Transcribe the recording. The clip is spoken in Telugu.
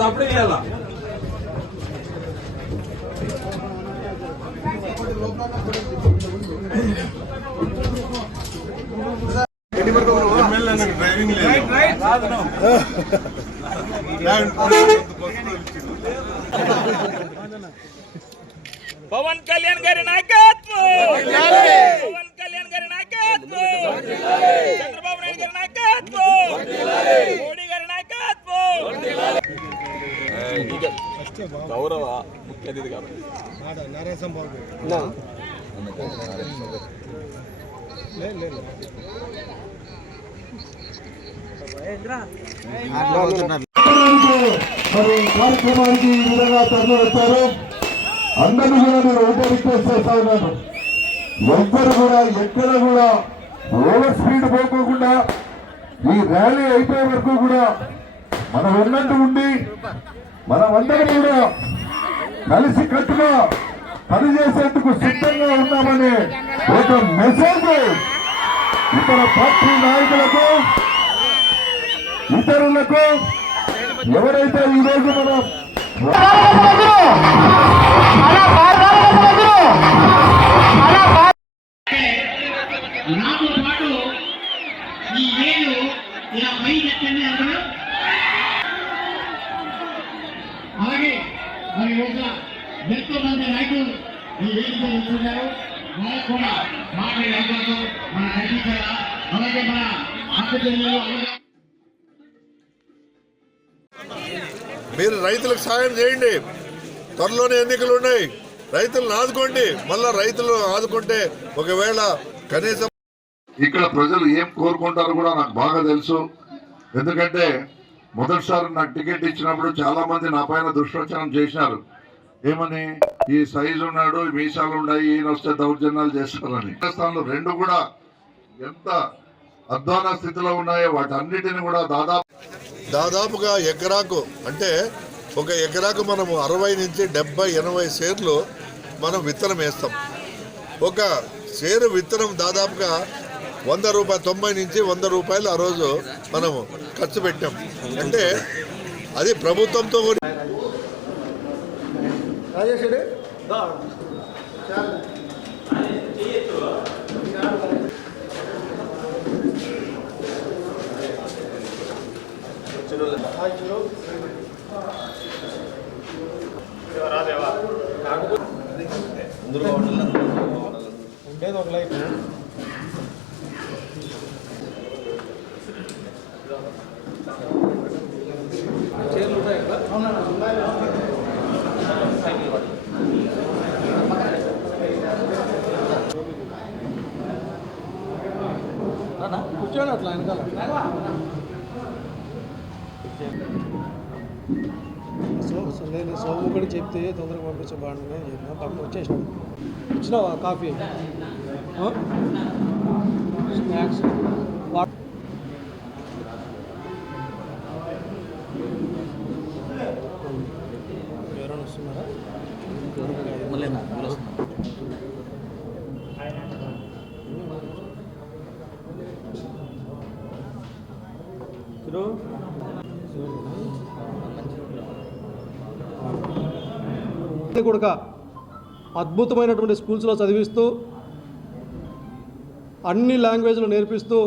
అప్పుడే చేయాలా డ్రైవింగ్ పవన్ కళ్యాణ్ గారి నాయకత్వం, పవన్ కళ్యాణ్ గారి నాయకత్వం, చంద్రబాబు నాయుడు గారి నాయకత్వం, మోడీ గారి నాయకత్వం. గౌరవ ముఖ్య అతిథి కాబట్టి కార్యక్రమానికి ఈ విధంగా తరలి వచ్చారు. అందరూ కూడా నేను ఒకటే రిక్వెస్ట్ చేస్తా ఉన్నాను, ఎవ్వరు కూడా ఎక్కడ కూడా ఓవర్ స్పీడ్ పోకోకుండా ఈ ర్యాలీ అయిపోయే వరకు కూడా మనం ఉన్నట్టు ఉండి మనమందరం కూడా కలిసి కట్టుగా పనిచేసేందుకు సిద్ధంగా ఉన్నామని ఒక మెసేజ్ ఇతర పార్టీ నాయకులకు ఇతరులకు ఎవరైతే ఈ రోజు మనం నాతో పాటు ఈ ఏడు ఇలా పైకెత్తండి అందరూ. అలాగే మరి ఒక ఎంతో మంది నాయకులు ఈ వేదిక ఉంటున్నారు. వాళ్ళకు కూడా మాట్లాడే అవకాశం మన కల్పించాలా. అలాగే మన ఆంధ్రప్రదేశ్లో మీరు రైతులకు సాయం చేయండి. త్వరలోనే ఎన్నికలు ఉన్నాయి, రైతులను ఆదుకోండి. మళ్ళా రైతులు ఆదుకుంటే ఒకవేళ కనీసం ఇక్కడ ప్రజలు ఏం కోరుకుంటారో కూడా నాకు బాగా తెలుసు. ఎందుకంటే మొదటిసారి నాకు టికెట్ ఇచ్చినప్పుడు చాలా మంది నా పైన దుష్ప్రచారం చేసినారు. ఏమని, ఈ సైజు ఉన్నాడు, మీసాలు ఉన్నాయి, ఈయన వస్తే దౌర్జన్యాలు చేస్తారని. రాజస్థాన్లో రెండు కూడా ఎంత అధ్వాన స్థితిలో ఉన్నాయో వాటన్నిటిని కూడా దాదాపుగా ఎకరాకు అంటే ఒక ఎకరాకు మనము 60 నుంచి 70, 80 సేర్లు మనం విత్తనం వేస్తాం. ఒక సేరు విత్తనం దాదాపుగా 100 రూపాయలు, 90 నుంచి 100 రూపాయలు ఆ రోజు మనము ఖర్చు పెట్టాం. అంటే అది ప్రభుత్వంతో ఉండేది ఒక లైఫ్. చైర్లు ఉంటాయి ఇక్కడ. కూర్చోండి అట్లా వెనకాల. నేను సోము కూడా చెప్తే తొందరగా పంపించే బాగుంటుంది చెప్పిన పక్కన వచ్చేసాను. వచ్చినావా కాఫీ, స్నాక్స్, ఎవరైనా వస్తున్నారా? కూడా అద్భుతమైనటువంటి స్కూల్స్లో చదివిస్తూ అన్ని లాంగ్వేజ్లు నేర్పిస్తూ